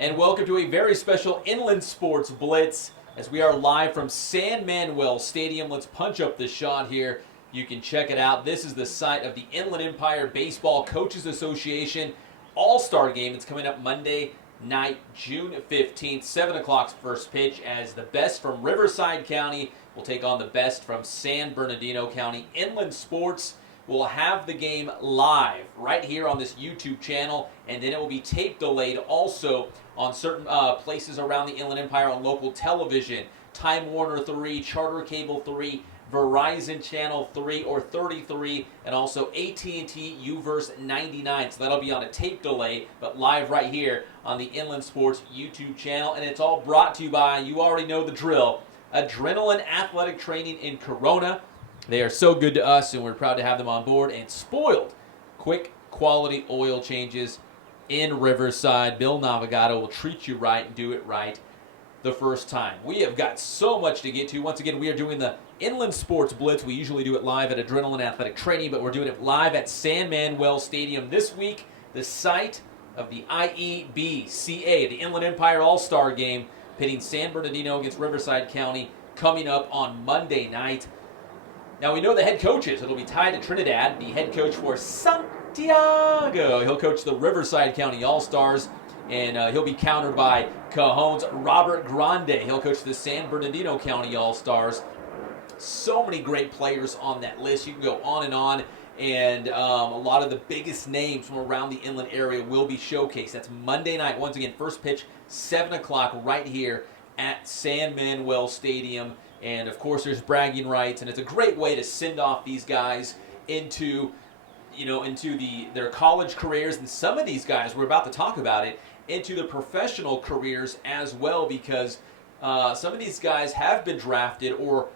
And welcome to a very special Inland Sports Blitz as we are live from San Manuel Stadium. Let's punch up the shot here. You can check it out. This is the site of the Inland Empire Baseball Coaches Association All-Star Game. It's coming up Monday night, June 15th, 7 o'clock first pitch, as the best from Riverside County will take on the best from San Bernardino County. Inland Sports will have the game live right here on this YouTube channel, and then it will be tape delayed also on certain places around the Inland Empire on local television. Time Warner 3, Charter Cable 3, Verizon Channel 3 or 33, and also AT&T UVerse 99. So that'll be on a tape delay, but live right here on the Inland Sports YouTube channel. And it's all brought to you by, you already know the drill, Adrenaline Athletic Training in Corona. They are so good to us, and we're proud to have them on board. And Spoiled, quick quality oil changes in Riverside. Bill Navigato will treat you right and do it right the first time. We have got so much to get to. Once again, we are doing the Inland Sports Blitz. We usually do it live at Adrenaline Athletic Training, but we're doing it live at San Manuel Stadium this week, the site of the IEBCA, the Inland Empire All-Star Game, pitting San Bernardino against Riverside County, coming up on Monday night. Now, we know the head coaches. It'll be tied to Trinidad, the head coach for Santiago. He'll coach the Riverside County All-Stars, and he'll be countered by Cajon's Robert Grande. He'll coach the San Bernardino County All-Stars. So many great players on that list. You can go on, and a lot of the biggest names from around the inland area will be showcased. That's Monday night. Once again, first pitch, 7 o'clock right here at San Manuel Stadium. And, of course, there's bragging rights, and it's a great way to send off these guys into their college careers. And some of these guys, we're about to talk about it, into the professional careers as well, because some of these guys have been drafted or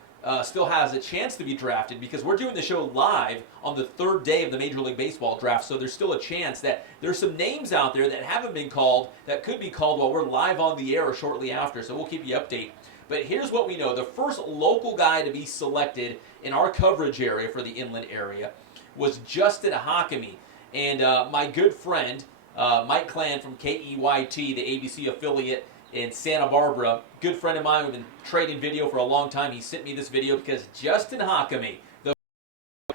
still has a chance to be drafted, because we're doing the show live on the third day of the Major League Baseball draft, so there's still a chance that there's some names out there that haven't been called that could be called while we're live on the air or shortly after, so we'll keep you updated. But here's what we know. The first local guy to be selected in our coverage area for the inland area was Justin Hakami. And my good friend, Mike Clan from KEYT, the ABC affiliate in Santa Barbara, good friend of mine, we've been trading video for a long time. He sent me this video because Justin Hakami, the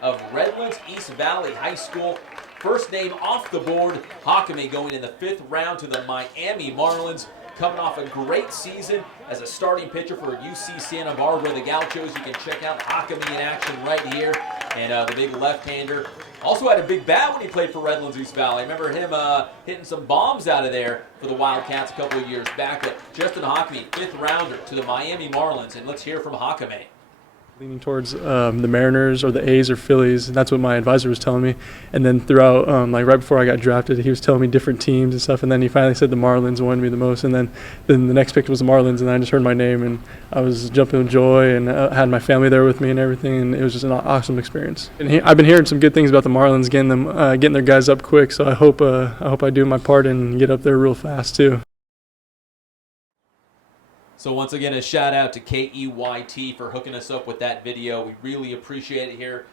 of Redlands East Valley High School, first name off the board, Hakami going in the 5th round to the Miami Marlins. Coming off a great season as a starting pitcher for UC Santa Barbara, the Gauchos. You can check out Hakami in action right here. And the big left-hander. Also had a big bat when he played for Redlands East Valley. I remember him hitting some bombs out of there for the Wildcats a couple of years back. But Justin Hakami, 5th rounder to the Miami Marlins. And let's hear from Hakami. Leaning towards the Mariners or the A's or Phillies. That's what my advisor was telling me. And then throughout, right before I got drafted, he was telling me different teams and stuff. And then he finally said the Marlins wanted me the most. And then the next pick was the Marlins, and I just heard my name, and I was jumping with joy, and had my family there with me and everything. And it was just an awesome experience. And I've been hearing some good things about the Marlins, getting their guys up quick. So I hope I do my part and get up there real fast too. So once again, a shout out to KEYT for hooking us up with that video. We really appreciate it here.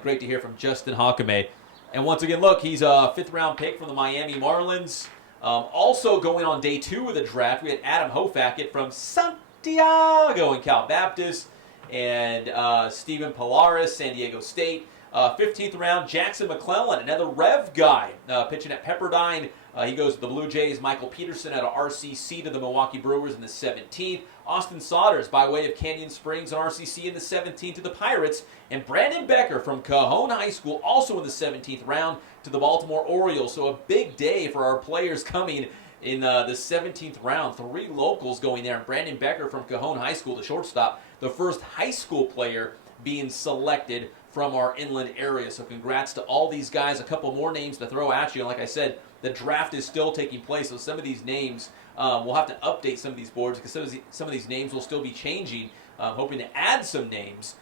Great to hear from Justin Hakami. And once again, look, he's a 5th round pick from the Miami Marlins. Also going on day 2 of the draft, we had Adam Hofackett from Santiago in Cal Baptist, and Steven Pilaris, San Diego State. 15th round, Jackson McClellan, another Rev guy, pitching at Pepperdine. He goes to the Blue Jays. Michael Peterson out of RCC to the Milwaukee Brewers in the 17th. Austin Saunders by way of Canyon Springs and RCC in the 17th to the Pirates. And Brandon Becker from Cajon High School also in the 17th round to the Baltimore Orioles. So a big day for our players coming in the 17th round. 3 locals going there. And Brandon Becker from Cajon High School, the shortstop, the first high school player being selected from our inland area. So congrats to all these guys. A couple more names to throw at you. And like I said, the draft is still taking place, so some of these names, we'll have to update some of these boards because some of these names will still be changing. Hoping to add some names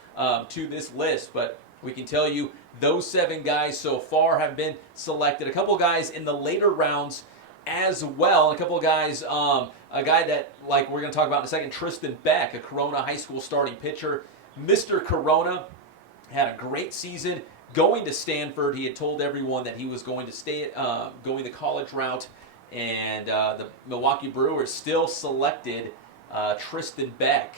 to this list, but we can tell you those 7 guys so far have been selected. A couple guys in the later rounds as well. And a couple of guys, a guy that, like we're going to talk about in a second, Tristan Beck, a Corona High School starting pitcher. Mr. Corona had a great season. Going to Stanford, he had told everyone that he was going to stay, going the college route, And the Milwaukee Brewers still selected Tristan Beck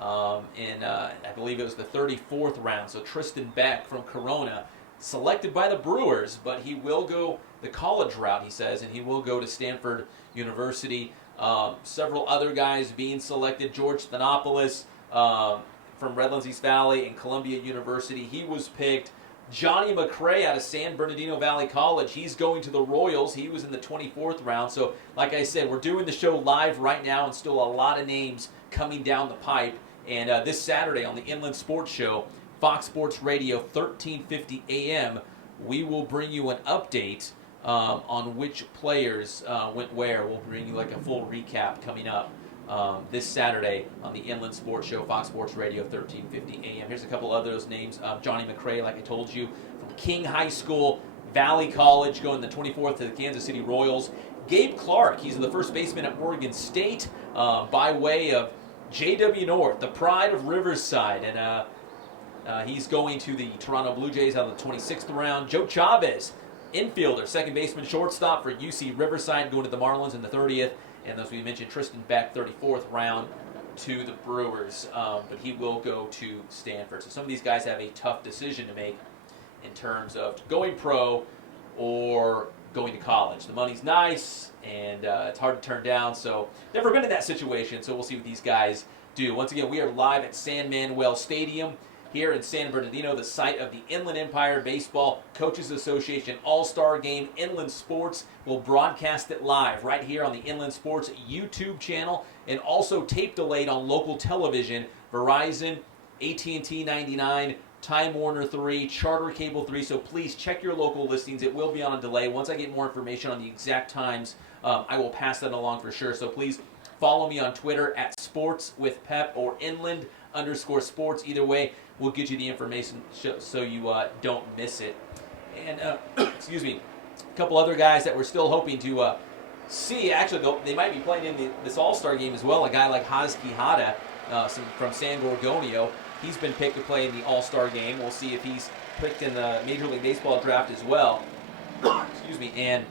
I believe it was the 34th round. So Tristan Beck from Corona, selected by the Brewers, but he will go the college route, he says, and he will go to Stanford University. Several other guys being selected. George Thanopoulos from Redlands East Valley and Columbia University, he was picked. Johnny McCray out of San Bernardino Valley College, he's going to the Royals. He was in the 24th round. So, like I said, we're doing the show live right now, and still a lot of names coming down the pipe. And this Saturday on the Inland Sports Show, Fox Sports Radio, 1350 a.m., we will bring you an update on which players went where. We'll bring you like a full recap coming up this Saturday on the Inland Sports Show, Fox Sports Radio, 1350 a.m. Here's a couple of those names. Johnny McCray, like I told you, from King High School, Valley College, going the 24th to the Kansas City Royals. Gabe Clark, he's the first baseman at Oregon State by way of J.W. North, the pride of Riverside. And he's going to the Toronto Blue Jays out of the 26th round. Joe Chavez, infielder, second baseman, shortstop for UC Riverside, going to the Marlins in the 30th. And as we mentioned, Tristan Beck, 34th round to the Brewers. But he will go to Stanford. So some of these guys have a tough decision to make in terms of going pro or going to college. The money's nice, and it's hard to turn down. So never been in that situation, so we'll see what these guys do. Once again, we are live at San Manuel Stadium here in San Bernardino, the site of the Inland Empire Baseball Coaches Association All-Star Game. Inland Sports will broadcast it live right here on the Inland Sports YouTube channel, and also tape delayed on local television, Verizon, AT&T 99, Time Warner 3, Charter Cable 3, so please check your local listings. It will be on a delay. Once I get more information on the exact times, I will pass that along for sure. So please follow me on Twitter at sportswithpep or inland_sports. Either way, we'll get you the information so you don't miss it. And, excuse me, a couple other guys that we're still hoping to see. Actually, they might be playing in this All-Star game as well. A guy like Haz Quijada from San Gorgonio. He's been picked to play in the All-Star game. We'll see if he's picked in the Major League Baseball draft as well. Excuse me. And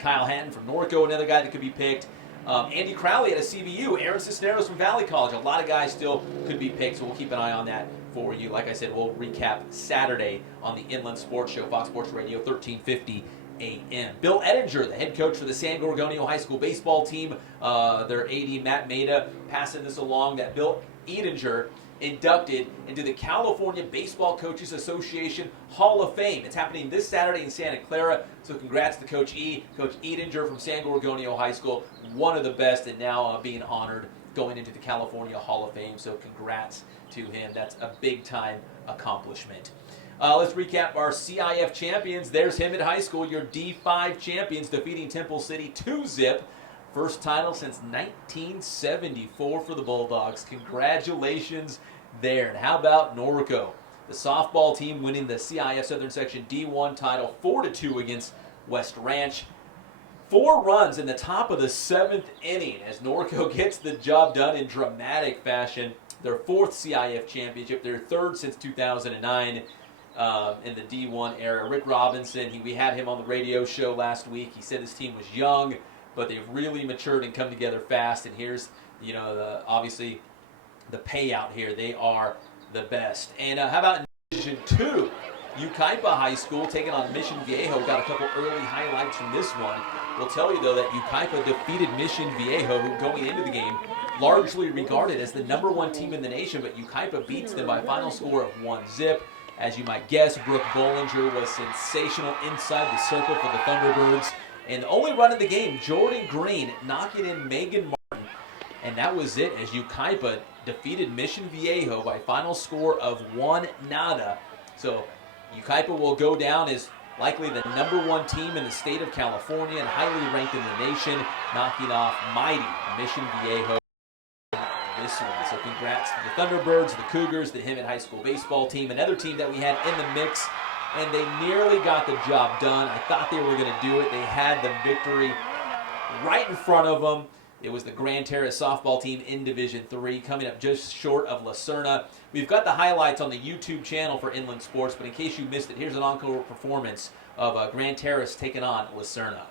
Kyle Hatton from Norco, another guy that could be picked. Andy Crowley at a CVU. Aaron Cisneros from Valley College. A lot of guys still could be picked, so we'll keep an eye on that for you. Like I said, we'll recap Saturday on the Inland Sports Show, Fox Sports Radio, 1350 a.m. Bill Ettinger, the head coach for the San Gorgonio High School baseball team. Their AD, Matt Maida, passing this along, that Bill Ettinger inducted into the California Baseball Coaches Association Hall of Fame. It's happening this Saturday in Santa Clara, so congrats to Coach Ettinger from San Gorgonio High School, one of the best, and now being honored going into the California Hall of Fame, so congrats to him. That's a big-time accomplishment. Let's recap our CIF champions. There's Hemet High School, your D5 champions, defeating Temple City 2-zip. First title since 1974 for the Bulldogs. Congratulations there. And how about Norco? The softball team winning the CIF Southern Section D1 title 4-2 against West Ranch. 4 runs in the top of the 7th inning as Norco gets the job done in dramatic fashion. Their 4th CIF championship, their 3rd since 2009 in the D1 era. Rick Robinson, we had him on the radio show last week. He said his team was young, but they've really matured and come together fast. And here's, obviously the payout here. They are the best. And how about in Division 2? Yucaipa High School taking on Mission Viejo. Got a couple early highlights from this one. We'll tell you, though, that Yucaipa defeated Mission Viejo, who going into the game largely regarded as the #1 team in the nation, but Yucaipa beats them by a final score of 1-zip. As you might guess, Brooke Bollinger was sensational inside the circle for the Thunderbirds. And the only run of the game, Jordan Green knocking in Megan Martin. And that was it as Yucaipa defeated Mission Viejo by a final score of 1-0. So Yucaipa will go down as likely the #1 team in the state of California and highly ranked in the nation, knocking off mighty Mission Viejo this one. So congrats to the Thunderbirds, the Cougars, the Hemet High School baseball team, another team that we had in the mix. And they nearly got the job done. I thought they were going to do it. They had the victory right in front of them. It was the Grand Terrace softball team in Division 3, coming up just short of Lacerna. We've got the highlights on the YouTube channel for Inland Sports, but in case you missed it, here's an encore performance of Grand Terrace taking on Lacerna.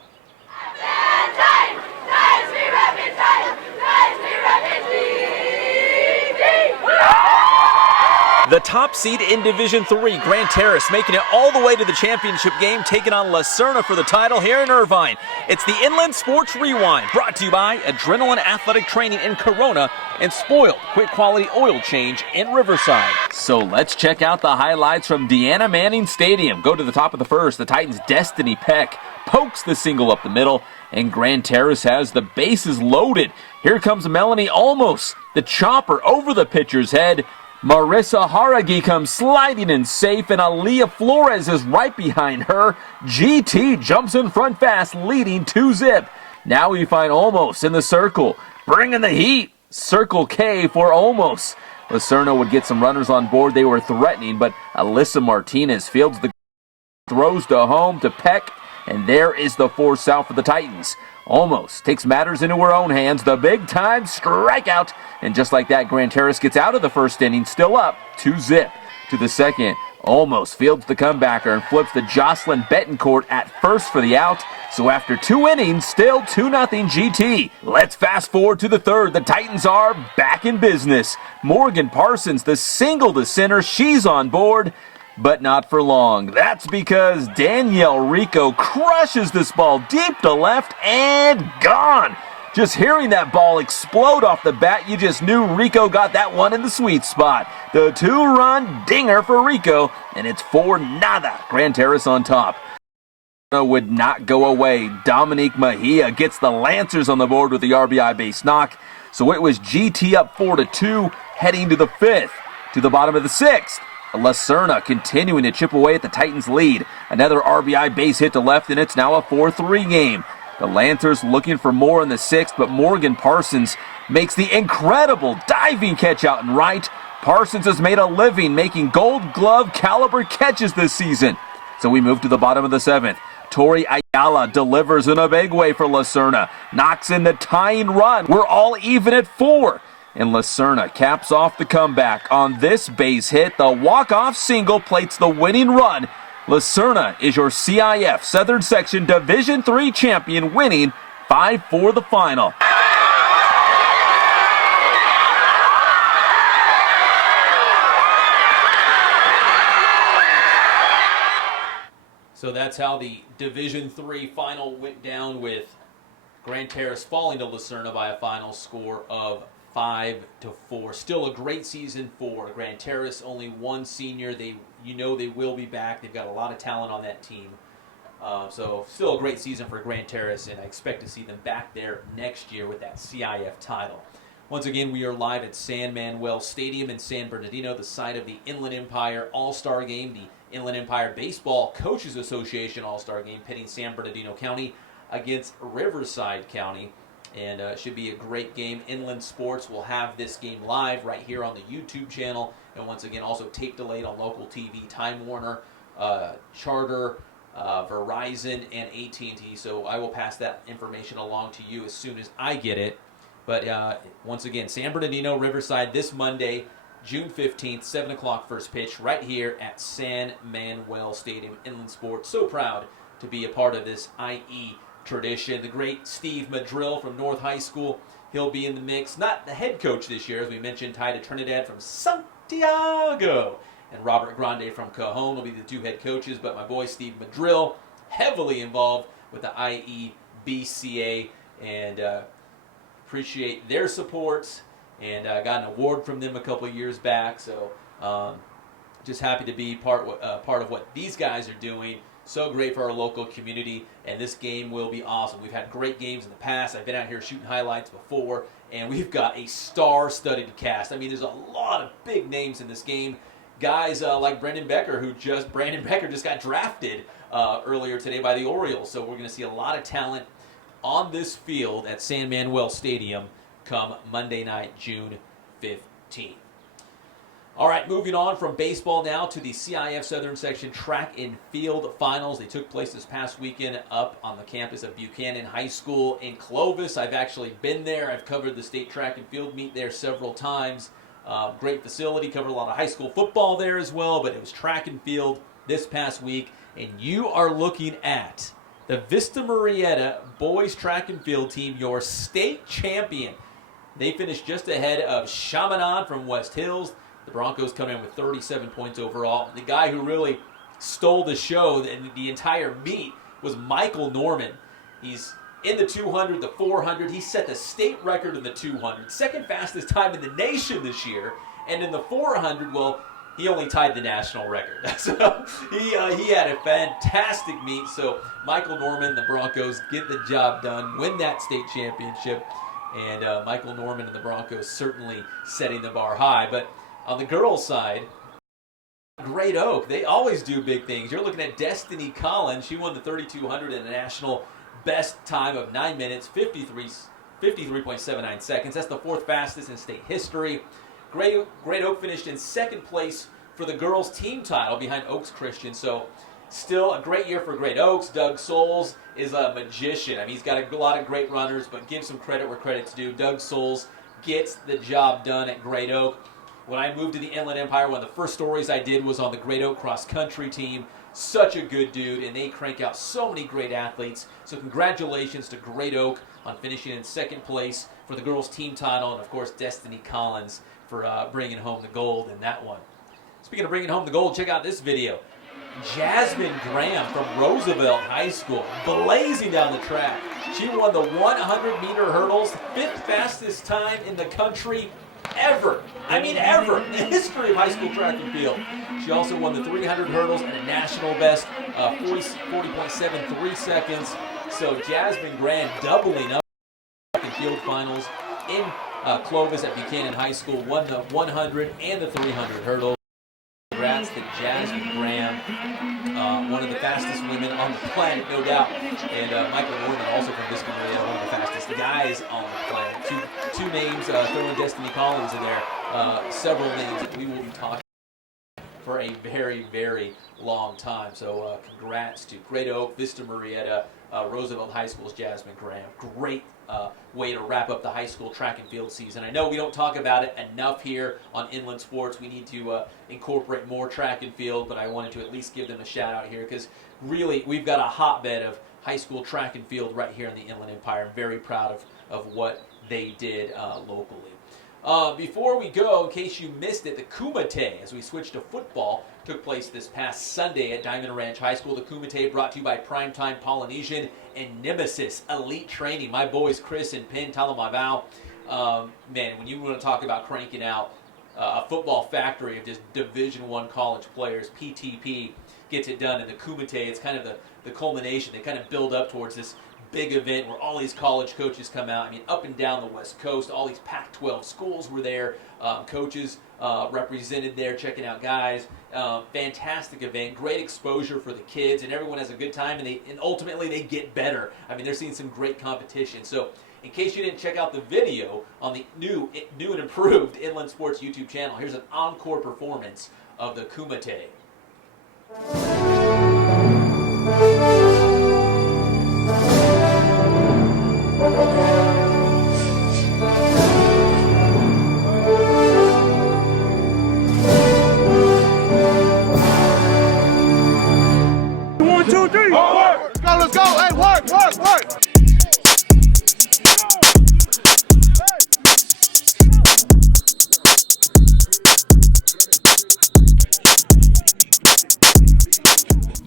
The top seed in Division III, Grand Terrace, making it all the way to the championship game, taking on La Serna for the title here in Irvine. It's the Inland Sports Rewind, brought to you by Adrenaline Athletic Training in Corona and Spoiled Quick Quality Oil Change in Riverside. So let's check out the highlights from Deanna Manning Stadium. Go to the top of the first. The Titans' Destiny Peck pokes the single up the middle, and Grand Terrace has the bases loaded. Here comes Melanie Olmos, the chopper over the pitcher's head. Marissa Haragi comes sliding in safe, and Aaliyah Flores is right behind her. GT jumps in front fast, leading 2-zip. Now we find Olmos in the circle, bringing the heat. Circle K for Olmos. La Serna would get some runners on board. They were threatening, but Alyssa Martinez fields the throws to home to Peck, and there is the force out for the Titans. Olmos takes matters into her own hands, the big-time strikeout. And just like that, Grand Terrace gets out of the first inning, still up 2-zip. To the second, Olmos fields the comebacker and flips the Jocelyn Betancourt at first for the out. So after 2 innings, still 2-0 GT. Let's fast forward to the third. The Titans are back in business. Morgan Parsons, the single to center, she's on board. But not for long. That's because Danielle Rico crushes this ball deep to left and gone. Just hearing that ball explode off the bat, you just knew Rico got that one in the sweet spot. The 2-run dinger for Rico, and it's 4-0. Grand Terrace on top. Would not go away. Dominique Mejia gets the Lancers on the board with the RBI base knock. So it was GT up 4-2, heading to the fifth. To the bottom of the sixth. La Serna continuing to chip away at the Titans' lead. Another RBI base hit to left, and it's now a 4-3 game. The Lancers looking for more in the sixth, but Morgan Parsons makes the incredible diving catch out and right. Parsons has made a living making Gold Glove caliber catches this season. So we move to the bottom of the seventh. Tori Ayala delivers in a big way for La Serna. Knocks in the tying run. We're all even at 4. And La Serna caps off the comeback on this base hit. The walk-off single plates the winning run. La Serna is your CIF Southern Section Division III champion, winning 5-4 the final. So that's how the Division III final went down, with Grand Terrace falling to La Serna by a final score of 5-4. Still a great season for Grand Terrace. Only one senior. They will be back. They've got a lot of talent on that team. So still a great season for Grand Terrace, and I expect to see them back there next year with that CIF title. Once again, we are live at San Manuel Stadium in San Bernardino, the site of the Inland Empire All-Star Game, the Inland Empire Baseball Coaches Association All-Star Game, pitting San Bernardino County against Riverside County. And it should be a great game. Inland Sports will have this game live right here on the YouTube channel. And once again, also tape delayed on local TV, Time Warner, Charter, Verizon, and AT&T. So I will pass that information along to you as soon as I get it. But once again, San Bernardino, Riverside, this Monday, June 15th, 7 o'clock first pitch, right here at San Manuel Stadium. Inland Sports, so proud to be a part of this IE tradition. The great Steve Madrill from North High School, he'll be in the mix. Not the head coach this year, as we mentioned, Ty de Trinidad from Santiago, and Robert Grande from Cajon will be the two head coaches. But my boy Steve Madrill, heavily involved with the IEBCA, and appreciate their support, and got an award from them a couple of years back. So just happy to be part of what these guys are doing. So great for our local community, and this game will be awesome. We've had great games in the past. I've been out here shooting highlights before, and we've got a star-studded cast. I mean, there's a lot of big names in this game. Guys like Brandon Becker just got drafted earlier today by the Orioles. So we're going to see a lot of talent on this field at San Manuel Stadium come Monday night, June 15th. All right, moving on from baseball now to the CIF Southern Section Track and Field Finals. They took place this past weekend up on the campus of Buchanan High School in Clovis. I've actually been there. I've covered the state track and field meet there several times. Great facility, covered a lot of high school football there as well, but it was track and field this past week, and you are looking at the Vista Marietta boys track and field team, your state champion. They finished just ahead of Chaminade from West Hills, The Broncos come in with 37 points overall. The guy who really stole the show and the entire meet was Michael Norman. He's in the 200, the 400. He set the state record in the 200. Second fastest time in the nation this year. And in the 400, well, he only tied the national record. So he had a fantastic meet. So Michael Norman, the Broncos, get the job done, win that state championship. And Michael Norman and the Broncos certainly setting the bar high. But on the girls' side, Great Oak, they always do big things. You're looking at Destiny Collins. She won the 3,200 in a national best time of 9 minutes, 53.79 seconds. That's the fourth fastest in state history. Great Oak finished in second place for the girls' team title behind Oaks Christian. So still a great year for Great Oaks. Doug Souls is a magician. I mean, he's got a lot of great runners, but give some credit where credit's due. Doug Souls gets the job done at Great Oak. When I moved to the Inland Empire, one of the first stories I did was on the Great Oak cross-country team. Such a good dude, and they crank out so many great athletes. So congratulations to Great Oak on finishing in second place for the girls' team title, and of course Destiny Collins for bringing home the gold in that one. Speaking of bringing home the gold, check out this video. Jasmine Graham from Roosevelt High School, blazing down the track. She won the 100-meter hurdles, fifth fastest time in the country ever. I mean ever in the history of high school track and field. She also won the 300 hurdles at a national best, 40.73 seconds. So Jasmine Graham doubling up in field finals in Clovis at Buchanan High School, won the 100 and the 300 hurdles. Congrats to Jasmine Graham, one of the fastest women on the planet, no doubt. And Michael Norman, also from Biscayne, one of the fastest guys on the planet. Two names, throwing Destiny Collins in there. Several names that we will be talking for a very, very long time. So congrats to Great Oak, Vista Marietta, Roosevelt High School's Jasmine Graham. Great way to wrap up the high school track and field season. I know we don't talk about it enough here on Inland Sports. We need to incorporate more track and field, but I wanted to at least give them a shout out here because really we've got a hotbed of high school track and field right here in the Inland Empire. I'm very proud of what they did locally. Before we go, in case you missed it, the Kumite, as we switch to football, took place this past Sunday at Diamond Ranch High School. The Kumite brought to you by Primetime Polynesian and Nemesis Elite Training. My boys Chris and Penn Talamavau. Man, when you want to talk about cranking out a football factory of just Division I college players, PTP gets it done. And the Kumite, it's kind of the culmination. They kind of build up towards this big event where all these college coaches come out. I mean, up and down the West Coast, all these Pac-12 schools were there. Coaches represented there, checking out guys. Fantastic event, great exposure for the kids, and everyone has a good time, and ultimately they get better. I mean, they're seeing some great competition. So, in case you didn't check out the video on the new and improved Inland Sports YouTube channel, here's an encore performance of the Kumite. 1, 2, 3. Let's go. Hey, work.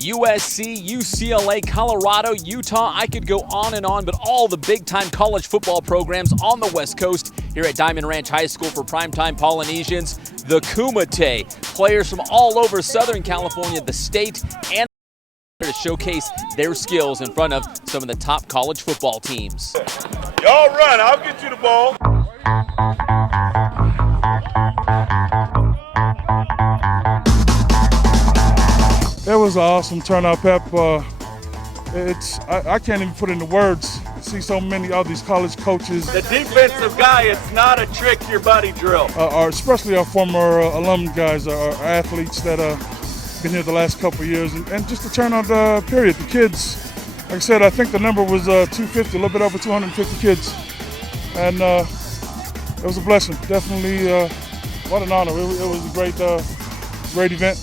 USC, UCLA, Colorado, Utah. I could go on and on, but all the big-time college football programs on the West Coast here at Diamond Ranch High School for Primetime Polynesians. The Kumite, players from all over Southern California, the state, and to showcase their skills in front of some of the top college football teams. Y'all run. I'll get you the ball. It was an awesome turnout, Pep. I can't even put into words. See so many of these college coaches. The defensive guy, it's not a trick your buddy drill. Especially our former alum guys, our athletes that been here the last couple of years, and just the turnout period. The kids, like I said, I think the number was 250, a little bit over 250 kids, and it was a blessing. Definitely, what an honor. It was a great event.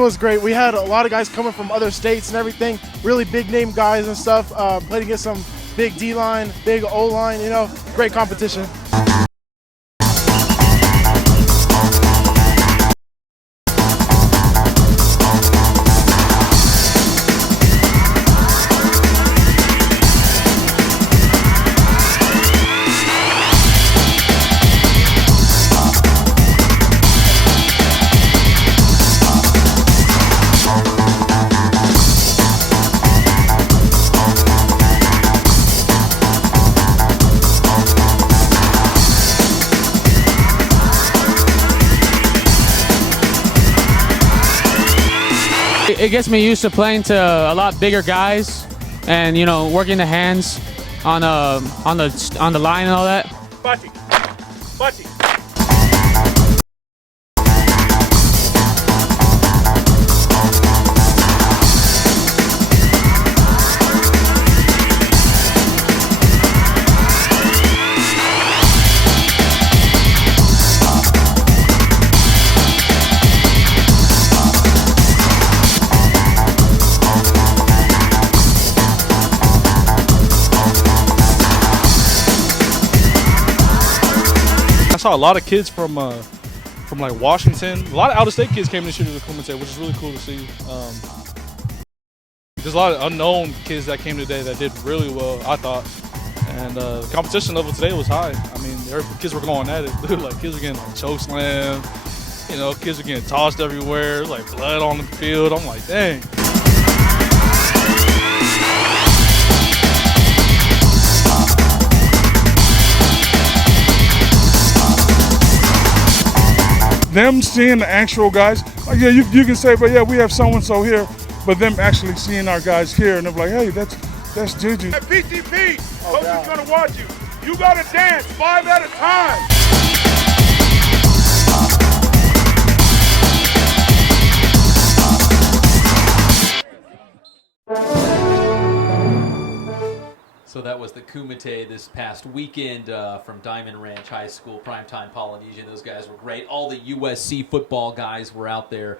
stadium was great. We had a lot of guys coming from other states and everything, really big name guys and stuff. Played against some big D-line, big O-line, you know, great competition. It gets me used to playing to a lot bigger guys, and you know, working the hands on the line and all that. Bati. Bati. I saw a lot of kids from like Washington. A lot of out-of-state kids came this year to the Kumite, which is really cool to see. There's a lot of unknown kids that came today that did really well, I thought. And the competition level today was high. I mean, kids were going at it. Dude, like kids were getting like choke slam. You know, kids were getting tossed everywhere. Like blood on the field. I'm like, dang. Them seeing the actual guys, like, yeah, you can say, but yeah, we have so-and-so here, but them actually seeing our guys here, and they're like, hey, that's Juju. At PTP, coach is going to watch you. You got to dance 5 at a time. So that was the Kumite this past weekend from Diamond Ranch High School, Primetime Polynesian. Those guys were great. All the USC football guys were out there.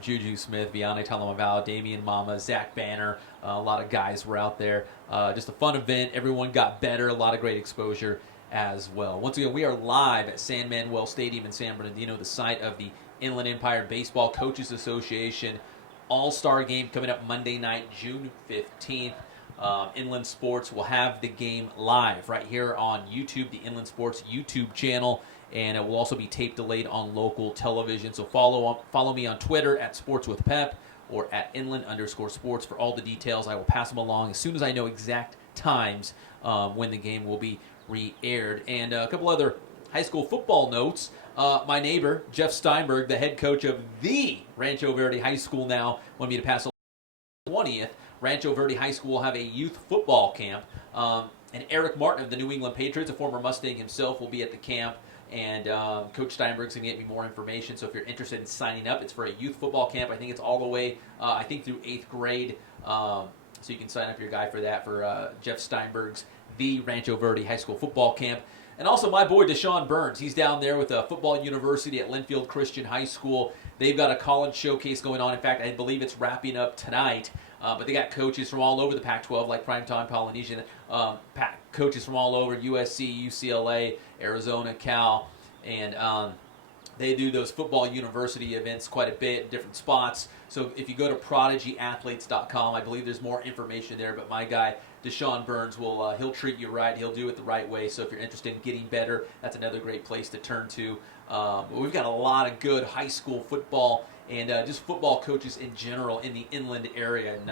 Juju Smith, Vianney Talamavao, Damian Mama, Zach Banner. A lot of guys were out there. Just a fun event. Everyone got better. A lot of great exposure as well. Once again, we are live at San Manuel Stadium in San Bernardino, the site of the Inland Empire Baseball Coaches Association All-Star game coming up Monday night, June 15th. Inland Sports will have the game live right here on YouTube, the Inland Sports YouTube channel, and it will also be tape delayed on local television. So follow me on Twitter at SportsWithPep or at Inland_Sports for all the details. I will pass them along as soon as I know exact times when the game will be re-aired. And a couple other high school football notes. My neighbor, Jeff Steinberg, the head coach of the Rancho Verde High School now, wanted me to pass along the 20th. Rancho Verde High School will have a youth football camp. And Eric Martin of the New England Patriots, a former Mustang himself, will be at the camp. And Coach Steinberg's going to get me more information. So if you're interested in signing up, it's for a youth football camp. I think it's all the way, through 8th grade. So you can sign up your guy for that, for Jeff Steinberg's the Rancho Verde High School football camp. And also my boy Deshaun Burns. He's down there with Football University at Linfield Christian High School. They've got a college showcase going on. In fact, I believe it's wrapping up tonight. But they got coaches from all over the Pac-12, like Primetime Polynesian, coaches from all over, USC, UCLA, Arizona, Cal, and they do those Football University events quite a bit in different spots. So if you go to prodigyathletes.com, I believe there's more information there, but my guy, Deshaun Burns, he'll treat you right. He'll do it the right way. So if you're interested in getting better, that's another great place to turn to. We've got a lot of good high school football and just football coaches in general in the inland area. And,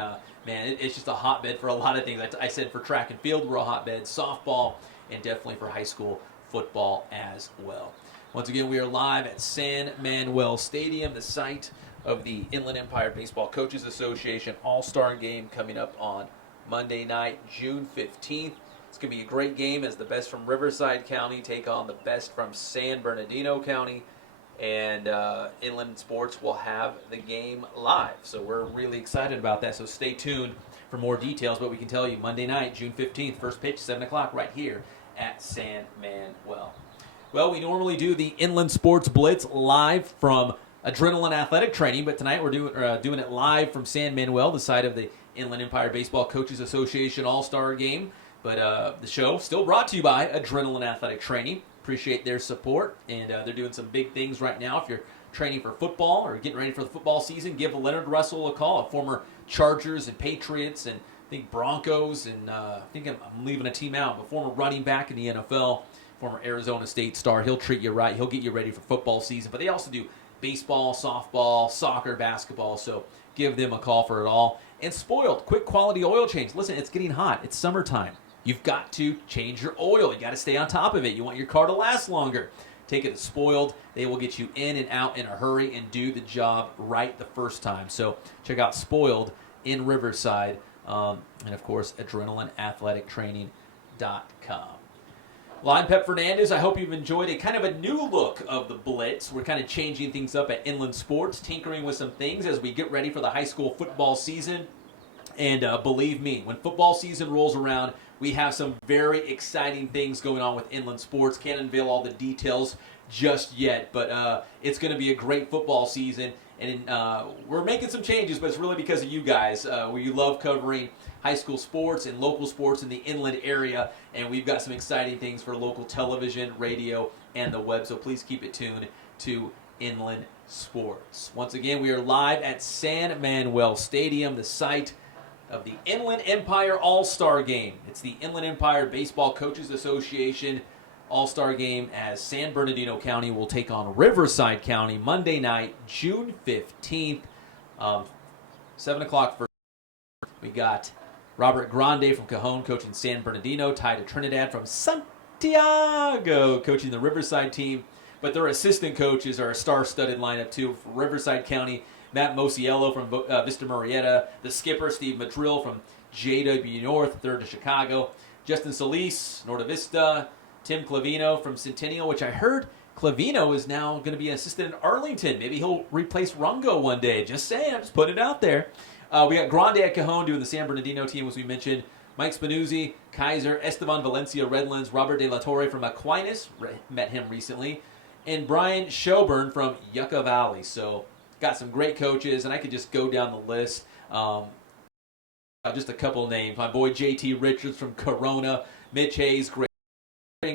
man, it's just a hotbed for a lot of things. I said for track and field, we're a hotbed, softball, and definitely for high school football as well. Once again, we are live at San Manuel Stadium, the site of the Inland Empire Baseball Coaches Association All-Star game coming up on Monday night, June 15th. It's going to be a great game as the best from Riverside County take on the best from San Bernardino County. And Inland Sports will have the game live. So we're really excited about that. So stay tuned for more details. But we can tell you Monday night, June 15th, first pitch, 7 o'clock right here at San Manuel. Well, we normally do the Inland Sports Blitz live from adrenaline athletic training, but tonight we're doing it live from San Manuel, the site of the Inland Empire Baseball Coaches Association All-Star Game. But the show still brought to you by Adrenaline Athletic Training. Appreciate their support, and they're doing some big things right now. If you're training for football or getting ready for the football season, give Leonard Russell a call, a former Chargers and Patriots and I think Broncos, and I think I'm leaving a team out, but former running back in the NFL, former Arizona State star. He'll treat you right. He'll get you ready for football season. But they also do baseball, softball, soccer, basketball, so give them a call for it all. And Spoiled, quick quality oil change. Listen, it's getting hot. It's summertime. You've got to change your oil. You got to stay on top of it. You want your car to last longer. Take it to Spoiled. They will get you in and out in a hurry and do the job right the first time. So check out Spoiled in Riverside. And, of course, AdrenalineAthleticTraining.com. Well, I'm Pep Fernandez. I hope you've enjoyed a kind of a new look of the Blitz. We're kind of changing things up at Inland Sports, tinkering with some things as we get ready for the high school football season. And believe me, when football season rolls around, we have some very exciting things going on with Inland Sports. Can't unveil all the details just yet, but it's going to be a great football season. And we're making some changes, but it's really because of you guys. We love covering high school sports and local sports in the inland area, and we've got some exciting things for local television, radio, and the web, so please keep it tuned to Inland Sports. Once again, we are live at San Manuel Stadium, the site of the Inland Empire All-Star Game. It's the Inland Empire Baseball Coaches Association All-Star Game as San Bernardino County will take on Riverside County Monday night, June 15th, 7 o'clock. We got Robert Grande from Cajon coaching San Bernardino, Ty Trinidad from Santiago coaching the Riverside team. But their assistant coaches are a star-studded lineup too. For Riverside County, Matt Mosiello from Vista Marietta, the skipper Steve Madrill from JW North, third to Chicago, Justin Solis, Norte Vista, Tim Clavino from Centennial, which I heard Clavino is now going to be an assistant in Arlington. Maybe he'll replace Rungo one day. Just saying, I'm just putting it out there. We got Grande at Cajon doing the San Bernardino team, as we mentioned. Mike Spinuzzi, Kaiser, Esteban Valencia, Redlands, Robert De La Torre from Aquinas, met him recently, and Brian Shoburn from Yucca Valley. So got some great coaches, and I could just go down the list. Just a couple of names. My boy J.T. Richards from Corona, Mitch Hayes,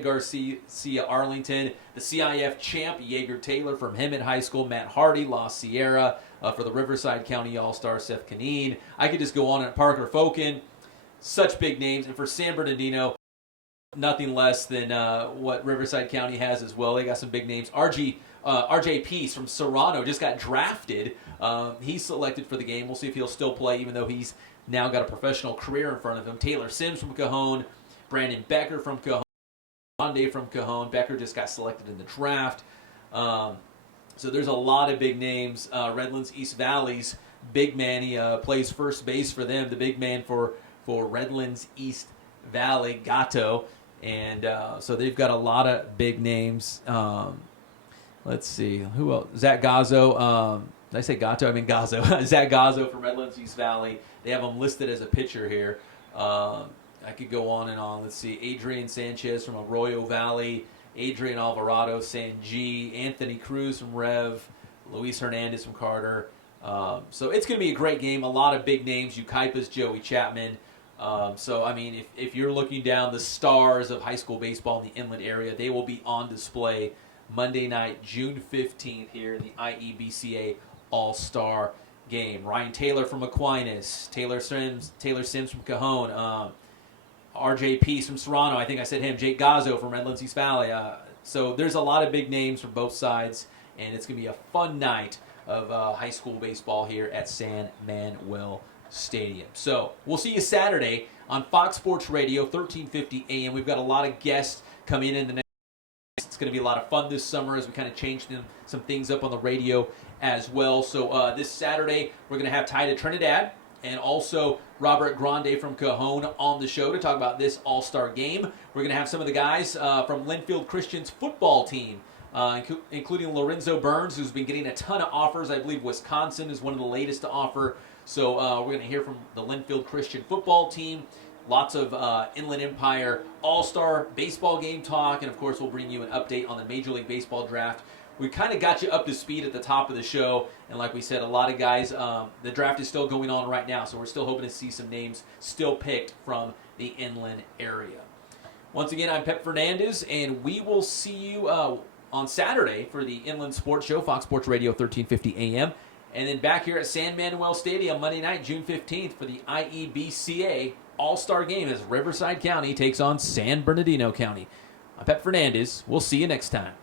Garcia Arlington, the CIF champ Jaeger Taylor from Hemet High School, Matt Hardy, La Sierra, for the Riverside County All-Star, Seth Canine. I could just go on at Parker Fokin. Such big names. And for San Bernardino, nothing less than what Riverside County has as well. They got some big names. RJ Peace from Serrano just got drafted. He's selected for the game. We'll see if he'll still play, even though he's now got a professional career in front of him. Taylor Sims from Cajon, Brandon Becker from Cajon, Grande from Cajon. Becker just got selected in the draft. So there's a lot of big names. Redlands East Valley's big man, he plays first base for them, the big man for Redlands East Valley, Gatto. And so they've got a lot of big names. Let's see. Who else? Zach Gazzo. Did I say Gatto? I mean Gazzo. Zach Gazzo from Redlands East Valley. They have him listed as a pitcher here. I could go on and on. Let's see. Adrian Sanchez from Arroyo Valley. Adrian Alvarado, San G. Anthony Cruz from Rev. Luis Hernandez from Carter. So it's going to be a great game. A lot of big names. Ukaipa's Joey Chapman. So, I mean, if you're looking down the stars of high school baseball in the inland area, they will be on display Monday night, June 15th here in the IEBCA All-Star Game. Ryan Taylor from Aquinas, Taylor Sims from Cajon, RJ Peace from Serrano, I think I said him, Jake Gazzo from Redlands East Valley. So there's a lot of big names from both sides, and it's going to be a fun night of high school baseball here at San Manuel Stadium. So we'll see you Saturday on Fox Sports Radio, 1350 AM. We've got a lot of guests coming in the next. It's going to be a lot of fun this summer as we kind of change some things up on the radio as well. So this Saturday, we're going to have Ty Trinidad and also Robert Grande from Cajon on the show to talk about this All-Star game. We're going to have some of the guys from Linfield Christian's football team, including Lorenzo Burns, who's been getting a ton of offers. I believe Wisconsin is one of the latest to offer. So we're going to hear from the Linfield Christian football team. Lots of Inland Empire All-Star baseball game talk. And, of course, we'll bring you an update on the Major League Baseball draft we kind of got you up to speed at the top of the show. And like we said, a lot of guys, the draft is still going on right now, so we're still hoping to see some names still picked from the inland area. Once again, I'm Pep Fernandez, and we will see you on Saturday for the Inland Sports Show, Fox Sports Radio 1350 AM. And then back here at San Manuel Stadium Monday night, June 15th, for the IEBCA All-Star Game as Riverside County takes on San Bernardino County. I'm Pep Fernandez. We'll see you next time.